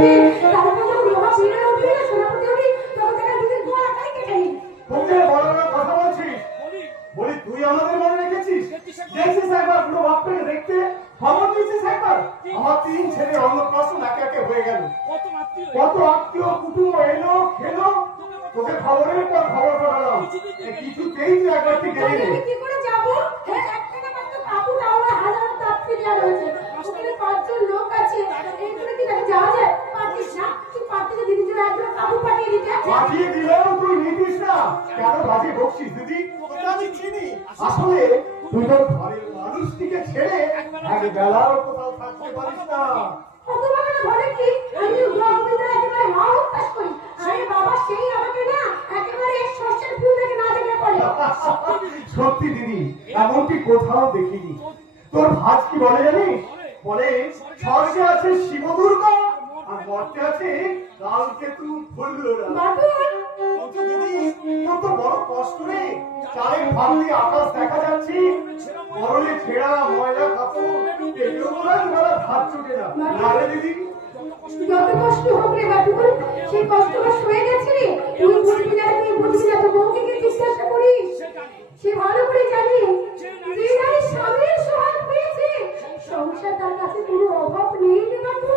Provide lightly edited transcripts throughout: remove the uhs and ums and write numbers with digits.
ওঠে তারপর যখন লোহা ফিরে উঠবে না সেনাপতি উঠি তখন দেখা দিদির গলা কাই কেটে নি। তোকে বড় বড় কথা বলছিস? বলি তুই আমাদের মনে রেখেছিস? দেখছিস একবার পুরো বাপটাকে দেখতে? খবর দিয়েছিস একবার? আমার 3 ছেলে অন্নপ্রাশন একে একে হয়ে গেল। কত আত্মীয় কুটুম্ব এলো খেলো, তোকে খবরের পর খবর পাঠালাম, কিছুতেই তুই একবার ঠিক গেলি না। কি করে যাবো? হ্যাঁ একটা না মাত্র কাপড় আমরা হাজার তাপ্তি দেওয়া রয়েছে, ওখানে 5 জন লোক আছে, এই করে কি তাকে যাওয়া যায়? পারতিস না? তুই পারতিস না দিদির জন্য একজন কাপড় পাঠিয়ে দিতে? পাঠিয়ে দিলেও তুই নিতিস না, কেন বাজে বকছিস দিদি? তোকে আমি চিনি। আসলে তুই তোর ঘরের মানুষটিকে ছেড়ে এক বেলাও কোথাও থাকতে পারিস না। কত বড় ঘরে কি আমি গোবিন্দের একেবারে হাও কাজ করি। আরে বাবা সেই আমাকে না একেবারে সরষের ফুল থেকে না দেখে পড়ে। সত্যি দিদি, এমনটি কোথাও দেখিনি। তোর ভাজ কি বলে জানিস? বলে স্বর্গে আছে শিবদুর্গা আর মর্তে আছে কালকেতু ফুল্লরা। তোর তো বড় কষ্ট রে, চালের ভাত দিয়ে আকাশ দেখা যাচ্ছে, পরনে ছেঁড়া ময়লা কাপড়, এগুলো বলে তোমার ভাত চুকে না। না রে দিদি, যত কষ্ট হোক রে বাপু, সেই কষ্টটা সয়ে গেছে রে। তুই বুঝবি না, তুই বুঝবি না, তো বউকে কি জিজ্ঞাসা করিস? সে ভালো করে জানে যে নারী স্বামীর সহায় পেয়েছে সংসার তার কাছে কোনো অভাব নেই রে বাপু।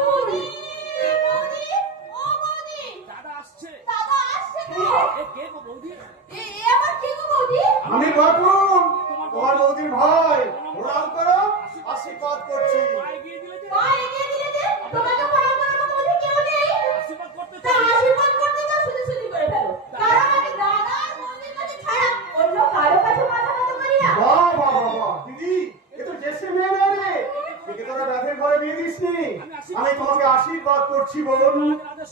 আমি বাটুন, তোমার বৌদির ভাই। প্রণাম করো, আশীর্বাদ করছি। আমি তোমাকে আশীর্বাদ করছি বোন,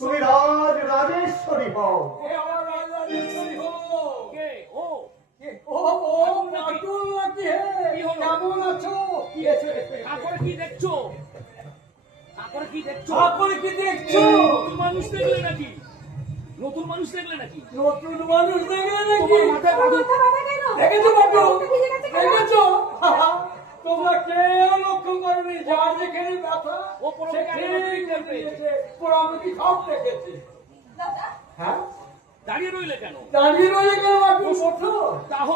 তুমি রাজ রাজেশ্বরী হও। কি দেখছো? নতুন মানুষ দেখলে নাকি? নতুন মানুষ দেখলে নাকি? দেখেছো বাটু? দেখেছো? তোমরা কেউ লক্ষ্য করনি, যার যেখানে ব্যথা আমি কি সব দেখেছি। হ্যাঁ, দাঁড়িয়ে রইলে কেন? দাঁড়িয়ে রইলে কেন বাটু? বসো। তাহো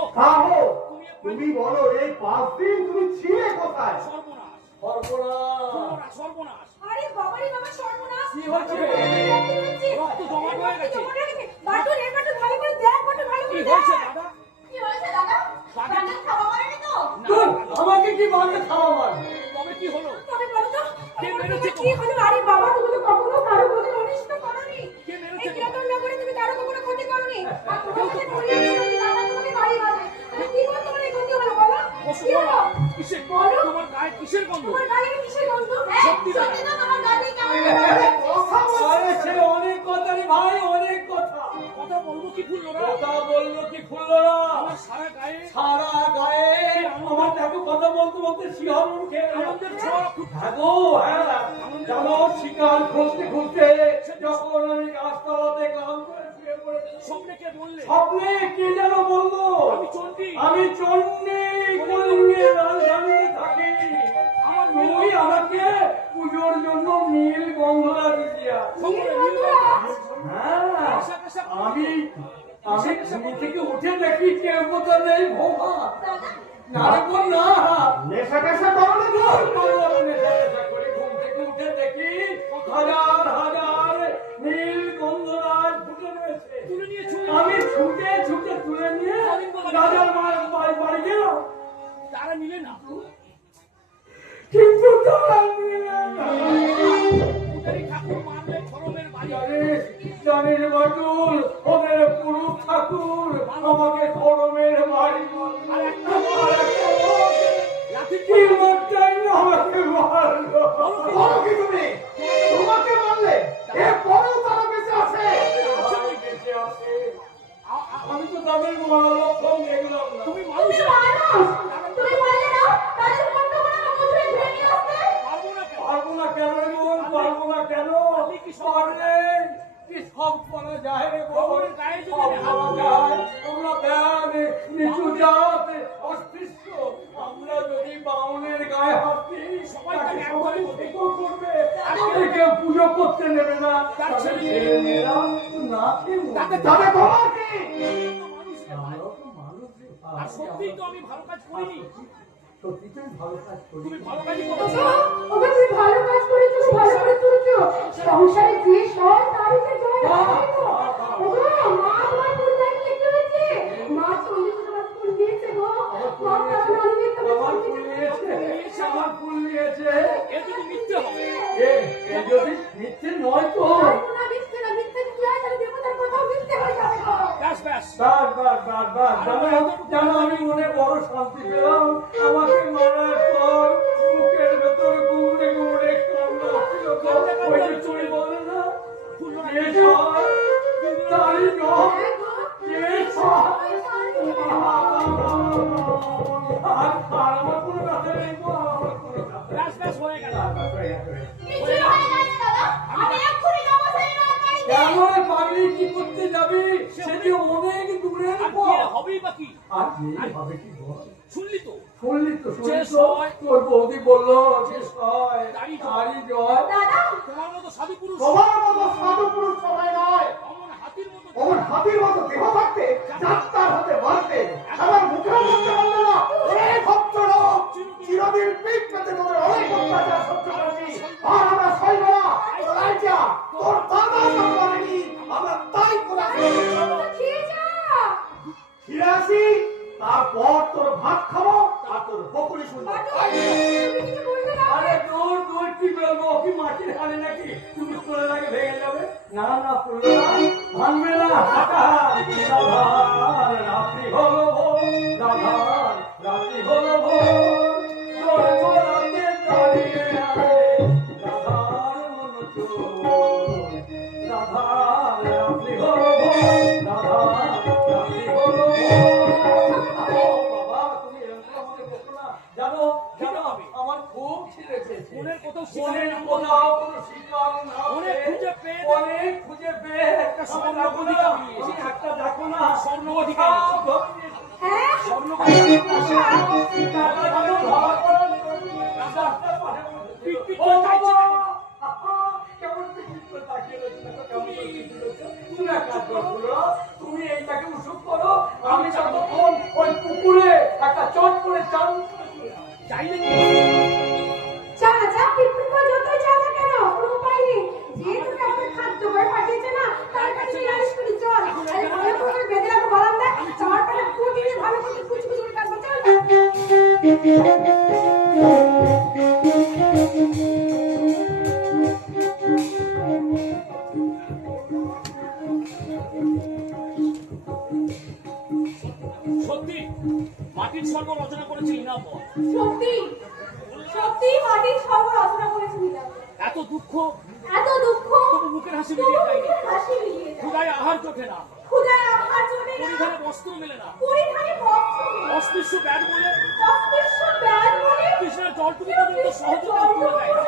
তুমি বলো এই 5 দিন তুমি ছিলে কোথায়? সর্বনাশ, সর্বনাশ, সর্বনাশ। আরে বাবারে বাবা সর্বনাশ, কি হচ্ছে? রক্ত জমাট হয়ে গেছে। বাটু রে বাটু, ভালো করে দেখ বাটু, ভালো কি করে হয়েছে দেখ। দাদা? কি হয়েছে দাদা? বাটুর খাওয়া মারেনি তো? ধুর, আমাকে কি ভাবে খাওয়া মার? তবে কি হলো? তবে বলো তো কে মেরেছে? কি হলো? আরে বাবা তুমি তো কখনো কারো কোনো অনিষ্ট করোনি, কে মেরেছে? এই কীর্তন নগরে তুমি কারো কোনো ক্ষতি করোনি, আর তোমার সাথে পরিয়ে দিয়েছি দাদা তোমাকে বাড়ি বাজে। কি করে তোমার এই ক্ষতি হলো বলো? কি হলো? কিসের বলো? তোমার গায়ে কিসের গন্ধ? তোমার গায়ে কিসের গন্ধ? হ্যাঁ সত্যি সত্যি না, তোমার গায়ে কেমন আরে সে অনেক কথা রে ভাই, অনেক কথা। কথা বলবো কি ফুলরা? কথা বললো কি ফুলরা? আমার সারা গায়ে আমার দেখো কথা বলতে বলতে শিহরণ খেয়ে আনন্দের ছোঁয়া ফুটছে। দেখো, হ্যাঁ জানো, শিকার খুঁজতে খুঁজতে যখন আমি গাছতলাতে ক্লান্ত করে শুয়ে পড়েছি, স্বপ্নে কে বললে? স্বপ্নে কে যেন বললো আমি চণ্ডী। আমি চণ্ডী কলিঙ্গের রাজধানীতে থাকি। আমার তুই আমাকে পুজোর জন্য নীল গন্ধরা দিতিয়া। হ্যাঁ, আমি ঘুম থেকে উঠে দেখি কেউ কোথাও নেই। ভোগা না গো না, নেশা টেশা করো না তো? নেশা করে ঘুম থেকে উঠে দেখি হাজার হাজার নীল গন্ধরাজ ফুটে রয়েছে। তুলে নিয়ে আমি ছুটে ছুটে তুলে নিয়ে রাজার বাড়ি গেলাম, তারা নিলে না। কিন্তু তারা নিলে না। পূজারি ঠাকুর মারলে ধরমের বাড়ি। জানিস বাটুল, ওদের পুরুষ ঠাকুর আমাকে ধরমের বাড়ি আর একটা লাঠি কি লজ্জাই না আমাকে মারলো। বলো কি তুমি? তোমাকে মারলে? এরপরেও তারা বেঁচে আছে? আমি বেঁচে আছি। আমি তো তাদের মারা লক্ষণ দেখলাম না। তুমি মানুষ তুমি বললে না তাদের মন করে মুখে ধরে নিয়ে আসতে? পারবো না কেন? পারবো না কেন? পারলে কি সব করা যায় রে? ভগবানের গায়ে যদি আমি হাত করা তুলি, যায়? তোমরা ব্যাগ নিচু জাত অস্পৃশ্য, আমরা যদি বাউনের গায়ে হাত দিই সবাই তাকে তাকে এক সবাই ঘরে করবে। থেকেও করবে, তাকে কেউ পুজো করতে নেবে না, তার তাকে ছেলে ছেলেমেয়েরা না খেয়ে তাকে মরবে। তাতে তোমার কি? মানুষ রে ভাই। আমরাও তো মানুষ রে ভাই। আর সত্যিই তো আমি ভালো কাজ করিনি। সত্যি তুমি ভালো কাজ করি। তুমি ভালো কাজই ওগো, করেছো। ওগো, তুমি ভালো কাজ করেছো, তুমি ভালো করে তুলছো। সংসারে যে সব তারিখে জয় হয় তো। ওগো, মা তোমার ফুল দেখতে কি হয়েছে? মা চলে তোমার ফুল দিয়েছে গো। মা কারণ আমি আমার তোমার ফুল নিয়েছে, আমার ফুল নিয়েছে। এ যদি মিথ্যে হবে, এ যদি মিথ্যে নয় তো। না মিথ্যে না, মিথ্যে কি হয় তাহলে দেবতার কথাও মিথ্যে হয়ে যাবে গো। ব্যাস ব্যাস। জানো আমি মনে বড় শান্তি পেলাম। আমাকে মারার পর বুকের ভেতর গুমড়ে গুমড়ে কান্না ছিল গো। ওই যে চুরি বলে না, কে সয় তারই নয়, হ্যাঁ গো, কে সয়। ওই তারিখে। আর আমার কোনো কথা নেই গো, আমার কোনো কথা নেই। ব্যাস ব্যাস হয়ে গেল। কিছু হয় না দাদা, আমি এক্ষুনি যাবো সেই রাত বাড়িতে। কেমন পাগলি কি করতে যাবি? সেটি অনেক দূরের আর পথ। কি হবেই বা কি? আর বিয়ে হবে কি বল? শুনলি তো? শুনলি তো, শুনলি যে তো? সয়। তোর বৌদি বললো যে সয় তারই জয়। তারই জয়। দাদা, তোমার মতো সাধু পুরুষ, তোমার মতো সাধু পুরুষ সবাই নয়। অমন হাতির মতো অমন হাতির মতো দেহ থাকতে যাত্রার হাতে মারতে আমার মুখের মধ্যে বললে না অনেক ভক্ত লোক চিরদিন পিঠ পেতে তোদের অনেক অত্যাচার সহ্য করেছি আর আমরা সইব না। রাজা তোর দাদা তা করেনি, আমরা তাই করেছি। তো খেয়ে যা। ফিরে আসি, তারপর তোর ভাত খাবো আর তোর বকুলি শুনবো। তুমি কিছু বলবে না? আরে দূর দূর কি বলবো, কি মাটির হাড়ি নাকি তুমি করে লাগে ভেঙে যাবে? না না পড়বে না, ভাঙবে না। রাধার রাত্রি হলো ভোর, রাধার রাত্রি হলো ভোর, তোর গোলাপে দাঁড়িয়ে আছে রাধার মন চোর। রাধার রাত্রি হলো ভোর, রাধার রাত্রি হলো ভোর। ও বাবা, তুমি এরকম আমাকে বকো না। জানো জানো আমার খুব ছিঁড়ে পেয়েছে। মনের কোথাও মনের শিকার কোথাও কোনো শিকার না অনেক পেয়ে, খুঁজে পেয়ে অনেক খুঁজে পেয়ে একটা স্বর্ণ দেখো না, অধিকার নিয়ে তুমি এসেছে। একটা দেখো না, স্বর্ণ অধিকার কোথাও নিয়ে ধরে নিয়ে এসেছে। হ্যাঁ? স্বর্ণ টাকা যেন ধরা করার জন্য রাস্তার পাশে বসে ছিল। পিট পিট ও করে চাইছে বাবা! নাকি? আহা! কেমন পিট পিট করে তাকিয়ে রয়েছে দেখো, কেমন করে পিট পিট করছে। তুমি এক কাজ করো, বুড়ো, তুমি এইটাকে উসুপ করো, আমি ততক্ষণ ওই পুকুরে একটা চট করে চান করে চলে যাবো। চাইলে কি? যা যা, পিটপিট করে যতই যা না কেন, কোনো উপায় নেই। যে তুমি আমাদের খাদ্য করে পাঠিয়েছে না, তার কাছে নিরামিষ করি চল। আরে ভালো করে বেঁধে রাখো বারান্দায়, চার পাটা কুটি দিয়ে ভালো করে কুচি কুচি করে কাটবো, চল। সত্যি মাটির স্বর্গ রচনা করেছে ইনামত। সত্যি সত্যি মাটির সর্ব রচনা করেছিলাম। এত দুঃখ এত দুঃখ, তবু মুখের হাসি মিলিয়ে তবু যায়নি। মুখের হাসি মিলিয়ে যায়। ক্ষুধায় আহার চোখে না, ক্ষুধায় আহার জোটে না, পরিধানে বস্ত্র মেলে না, পরিধানে বস্ত্র নেই, অস্পৃশ্য ব্যাগ বলে অস্পৃশ্য ব্যাগ বলে কৃষ্ণের জলটুকু পর্যন্ত সহজে তুলে দেয় না।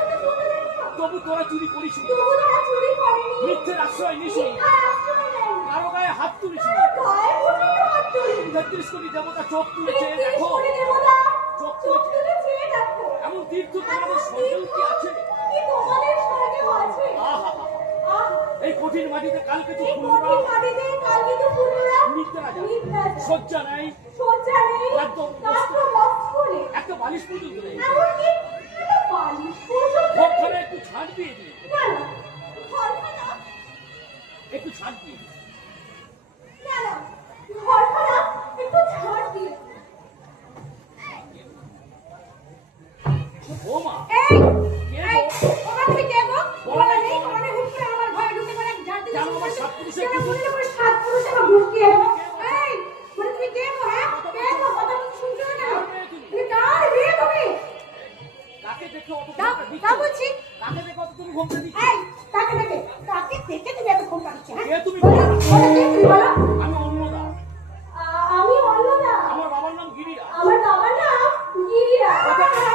তবু তোরা চুরি করিস নি, তবু তারা চুরি করেনি, মিথ্যের আশ্রয় নিস নি, মিথ্যার আশ্রয় নেয়নি, কারো গায়ে হাত তুলিস নি। গায়ে পর্যন্ত হাত তুলিনি। ৩৩ কোটি দেবতা চোখ তুলেছে তেত্রিশ দেখো, কোটি দেবতা চোখ চোখ তুলেছে। তুলে চেয়ে দেখো। এমন তীর্থ তোমাদের এমন স্বর্গেও কি তীর্থ আছে? কি তোমাদের স্বর্গেও আছে? আহা আহ, এই কঠিন মাটিতে কালকে তো এই ফুলবা কঠিন মাটিতে কালকে তো ফুলরা নিত্য রাজা, নিদ্রা যায়। শয্যা নাই, শয্যা নেই, খাদ্য রাত্র বস্ত্র নেই। একটা বালিশ পর্যন্ত নেই। এমনকি একটা বালিশ পর্যন্ত নেই। ঘরখানে একটু ছাড় দিয়ে দিই, না না, ঘরখানা, একটু ছাড় দিয়ে দিই। না না, ঘরখানা একটু ছাড় দিয়ে। ও মা, এই, কে এই, গো? ওরা তুমি কে গো? ওরা নেই, ওরা নেই, হুট করে আমার ঘরে ঢুকে পড়ে এক ঝাড় দিয়ে কেন আমার শুরু সাত করে- পুরুষের কেন কিছু- বললে পরে সাত পুরুষে আমার ঢুকিয়ে এলো? এই, বলে তুমি কে গো, হ্যাঁ? কে গো? কথা কিছু শুনছো না কেন? তুমি কার মেয়ে তুমি? কাকে দেখে অত তা- ঘোমটা দিচ্ছ? তা বলছি। কাকে দেখে অত তুমি ঘোমটা দিচ্ছ? এই, তাকে দেখে তুমি এত ঘুম পাচ্ছ, হ্যাঁ? কে তুমি? বলো, বলো, কে তুমি বলো? আমি অন্নদা, আমি অন্নদা। আমার বাবার নাম গিরিরা। আমার বাবার নাম গিরিরা।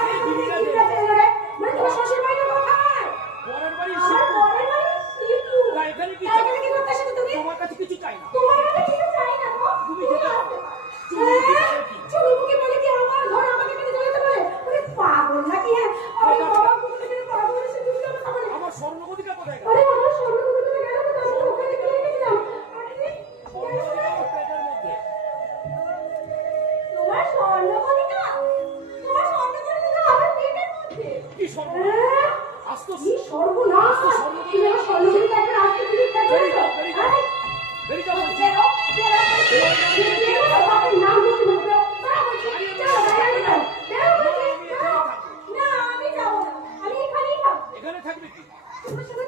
এই গিরিরা গিরিরা এলো রে। মানে তোমার শ্বশুর বাড়িটা কোথায়? পরের বাড়ি আমার শিবপুর। পরের বাড়ি শিবপুর। তা এখানে কি তা এখানে কি করতে এসেছো তুমি? তোমার কাছে কিছু চাই না। তোমার কাছে কিছু চাই না গো। তুমি তুমি যেতে আসতে পারো। পারো। চুমুকে হ্যাঁ? বলে কি? চুমুকে বলে কি আমার ঘর আমাকে কেটে চলে যেতে বলে? ওরে পাগল নাকি, হ্যাঁ? ওরে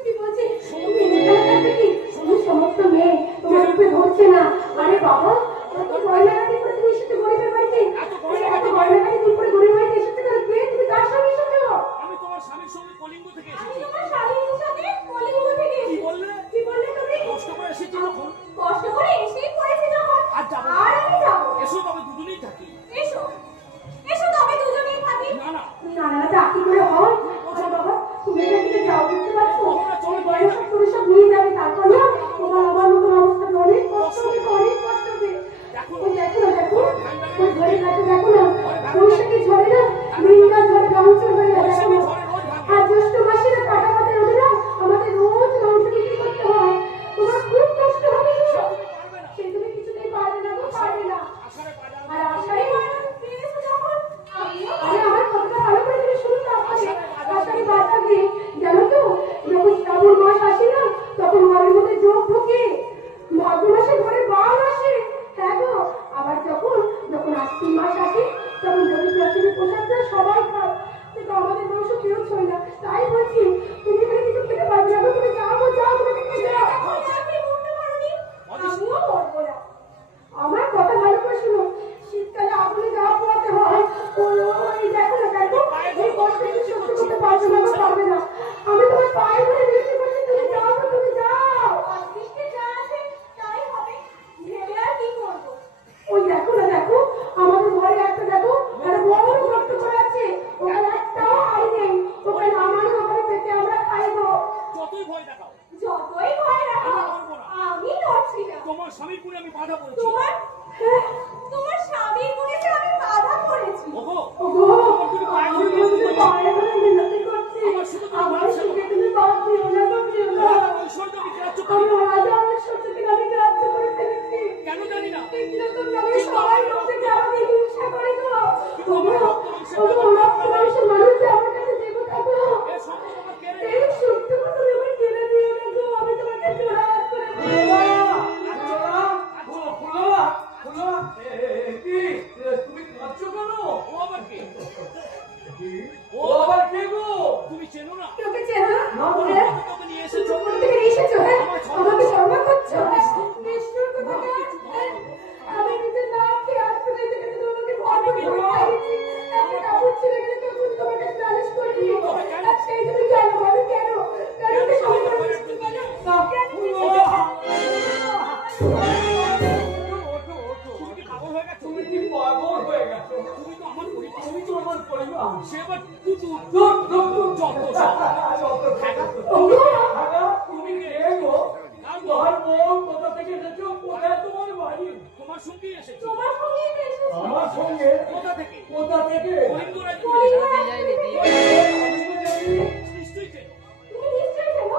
সত্যি বলছি তুমি এখানে থাকবে কি তুমি সমস্ত মেয়ে তোমার রূপে ধরছে না আরে বাবা কত গয়নাগাটি করে তুমি এসেছো গরিবের বাড়িতে এত গয়নাগাটি তুমি করে গরিবের বাড়িতে এসেছো কেন কে তুমি কার সঙ্গে এসেছো আমি তোমার স্বামীর সঙ্গে কলিঙ্গ থেকে আমি এসেছি। তোমার স্বামীর সাথে কলিঙ্গ থেকে কি এসেছি বললে? কি বললে তুমি কষ্ট করে এসেছি যখন, কষ্ট করে এসেই পড়েছি যখন আর যাবো না। আর আমি যাবো এসো তবে দুজনেই থাকি। এসো এসো তবে দুজনেই থাকি না না, না না তা কি করে হয় আরে বাবা তুমি এখান থেকে যাও বুঝতে পারছো ওই বয়স করে সব নিয়ে যাবে তারপর না তোমার আমার মতো অবস্থা অনেক কষ্ট হবে অনেক কষ্ট হবে ওই দেখো না দেখো ওই ঘরে ঘাটে দেখো না বৈশাখী ঝড়ে না মৃঙ্গা ঝড়ে ধ্বংস হয়ে যায় দেখো না আর জ্যৈষ্ঠ মাসে না কাটা কাটা রোদে না আমাদের রোজ মাংস বিক্রি করতে হয় তোমার খুব কষ্ট হবে সে তুমি কিছুতেই পারবে না গো পারবে না আষাঢ়ে বাজার আর আষাঢ়ে পেয়েছো যখন আরে আমার কথাটা ভালো করে তুমি শুনো না আষাঢ়ে বাজাবে জানো তো যখন শ্রাবণ মাস আসে না তখন ঘরের মধ্যে যোগ ঢোকে ভাদ্র মাসে ঘরে বাল আসে হ্যাঁ গো আবার যখন যখন আশ্বিন মাস আসে তখন দরিদ্র আসলে প্রসাদটা সবাই খায় কিন্তু আমাদের মাংস কেউ ছয় না তাই বলছি তুমি এখানে কিছু খেতে পারবে না গো, তুমি যাও গো, যাও তুমি খেতে যাও আপনি উঠতে পারোনি আমিও মরবো না আমার কথা ভালো করে শুনো শীতকালে আগুনে গা পোড়াতে হয় ওই দেখো না দেখো এই কষ্ট তুমি সহ্য করতে পারবে না বা পারবে না আমি তোমার পায়ে ধরে বিনতি করছি তুমি যাও তো তুমি যাও আজকে যা আছে তাই হবে ভেবে আর কি করবো ওই দেখো না দেখো আমাদের ঘরে একটা দেখো আর বড় গর্ত করা আছে ওখানে একটাও আই নেই ওখানে নামানো ওখানে পেতে আমরা খাইবো যতই ভয় দেখাও, যতই ভয় রাখো আমি নড়ছি না তোমার স্বামীর গুণে আমি বাধা পড়েছি। তোমার তোমার স্বামীর গুণে যে আমি বাধা পড়েছি ওগো, ওগো তুমি পায়ে ধরে বিনতি করছো। পায়ে ধরে বিনতি করছি আমার সুখে তুমি বাদ দিও না গো, দিও না ঐশ্বর্য আমি গ্রাহ্য আমি করি না। রাজা আমার সত্যকে আমি গ্রাহ্য করে ফেলেছি কেন জানি না, কিন্তু আমি সবাই লোক থেকে আমাকে হিংসা করে গো ওগো ওগো রক্ত মাংসের মানুষ যে আমার কাছে দেবতা গো এ সম্পদ আমার কেড়ে এই সত্যকে তুমি আমার কেড়ে দিও না গো আমি তোমাকে জোড়হাত করে তুমি কাঁদছো কেন? ও আবার কে? ও আবার কে গো? তুমি চেনো না? তোকে চেনো না, হ্যাঁ? তোকে নিয়ে এসেছো। ছোটবেলা থেকে নিয়ে এসেছো, হ্যাঁ? আমাকে সম্মান করছো নিষ্ঠুর কোথাকার, হ্যাঁ? আমি নিজে না খেয়ে আজ পর্যন্ত কিন্তু তোমাকে ভয় করে খাইয়েছি। একটা কাপড় ছিঁড়ে গেলে তখন তোমার কাছে নালিশ করিনি। আর সেই জন্য কেন বলো কেন? কেন তুমি সম্মান করছো কেন? কেন তুমি তুমি কি পাগল হয়ে গেছো? তুমি কি পাগল হয়ে গেছো? তুমি তো আমার পরিবার। তুমি তো আমার পরিবার। সে আবার কুকুর। দূর, দূর, দূর, যত সব। ওগো, দাদা, তুমি কে গো? তোমার বউ কোথা থেকে এসেছো? কোথায় তোমার বাড়ি? তোমার সঙ্গেই এসেছি। তোমার সঙ্গেই তো এসেছি। আমার সঙ্গে? কোথা থেকে? কোথা থেকে? কলিঙ্গ রাজ্য থেকে কলিঙ্গ এসেছি। রাজ্য থেকে। আমি তো জানি। নিশ্চয়ই চেনো। তুমি নিশ্চয়ই জানো?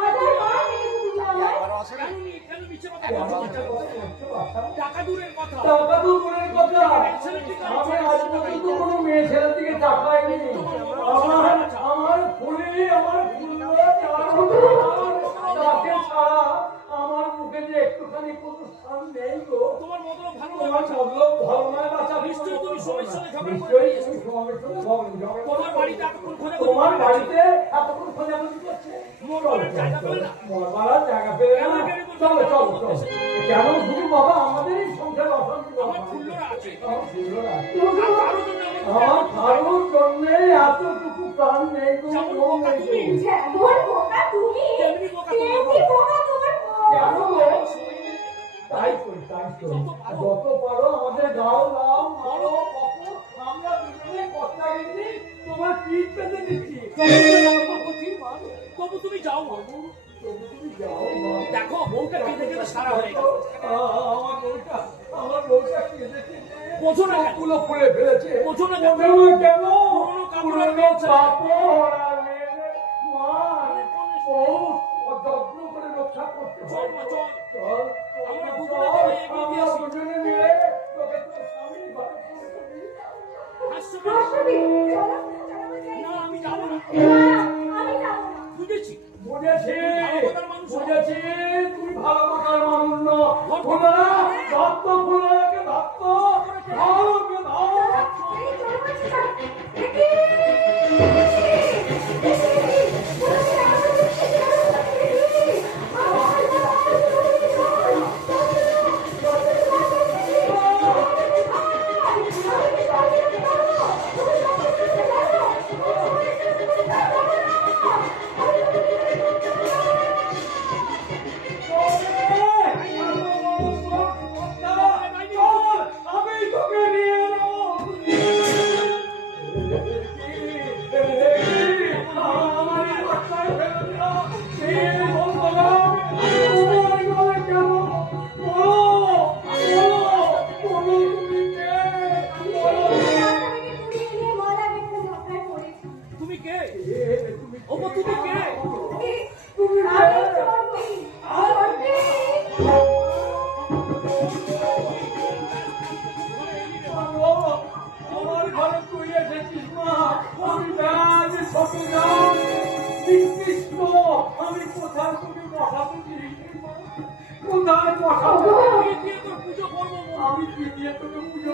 হাজার বার দেখেছো তুমি আমায়। কেন মিছে কথা আমার বলছো? একটা কথা বলছো, বাছা। টাকা দূরের কথা। টাকা তো দূরের কথা। আমি আজ পর্যন্ত কোনো মেয়ে ছেলের দিকে তাকাইনি। আমার ফুলে, আমার ফুলগুলো তাকে ছাড়া আমার মুখে যে একটুখানি কোনো স্থান নেই গো। তোমার মতলব ভালো তোমার লাগছে। মতলব ভালো নয় বাছা। নিশ্চয়ই তুমি সময়ের সঙ্গে ঝগড়া করে নিশ্চয়ই দিয়েছো। তুমি সময়ের সঙ্গে ঝগড়া তোমার করে বাড়িতে এতক্ষণ খোঁজাখুঁজি তোমার করে বাড়িতে এতক্ষণ খোঁজাখুঁজি করছে। মরবারের জায়গা পেলে না? মরবারের জায়গা পেলে না? চলো, চলো, চলো। কেন শুধু বাবা আমাদের এই সংসারে অশান্তি আমার বাবা? ফুল্লরা আছে। আমার ফুলরা আছে। আর কারোর জন্য আমার কারোর জন্যে এতটুকু প্রাণ নেই গো, যেমন গো, বোকা নেই তুমি। গো। যেমন বোকা তুমি, তেমনি বোকা তোমার তেমনি বউ। বোকা তোমার বউ। কেন গো? তাই করি, তাই করি। যত পারো আমাদের গাও গাও মারো বকো, আমরা দুজনে কথা গেছি তোমার পিঠ পেতে দিচ্ছি। তবু তুমি যাও না। তবু তুমি যাও মা। দেখো বউটা কেঁদে কেঁদে সারা হয়ে গেল। আমার বউটা কেঁদে কেঁদে বোঝো না কেন? চোখগুলো ফুলে ফেলেছে। বোঝো না কেন? বোঝো না কেন? পুরনো কাপড় আর পুরনো গামছা। কাপড় আর মেয়েদের মার, পৌষ ও যত্ন করে রক্ষা করতে চল হয়। মা, চল। চল, আমরা চল, দুজনে মিলে এগিয়ে আমরা আসি। দুজনে মিলে তোকে তোর স্বামীর ঘরে পৌঁছে দিই। হাসছো কেন? হাসবি? চলো, চলো আমার যাই। না, আমি যাবো না। না, আমি যাবো না। বুঝেছি। বুঝেছি, ভালো কথার মানুষ। বুঝেছি, তুমি ভালো কথার মানুষ নও। ফুলা, ধত্ত ফুলাকে ধত্ত, ধরকে ধর। এই চলো বলছি, চলো। দেখি। দেখি। বলছি, আমার তো দেখি, চলো। ও, আমার ঘরে তুই এসেছিস মা, আমি ব্যাগ ছোট যাও নিকৃষ্ট, আমি কোথায় তোকে বসাতে চিনি মা, কোথায় বসাবো? কি দিয়ে তোর পুজো করবো বল? আমি কি দিয়ে তোকে পুজো